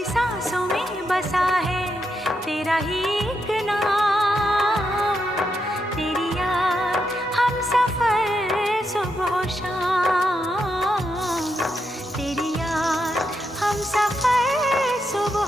मेरी सांसों में बसा है तेरा ही एक नाम। तेरी याद हम सफर सुबह शाम, तेरी याद हम सफर सुबह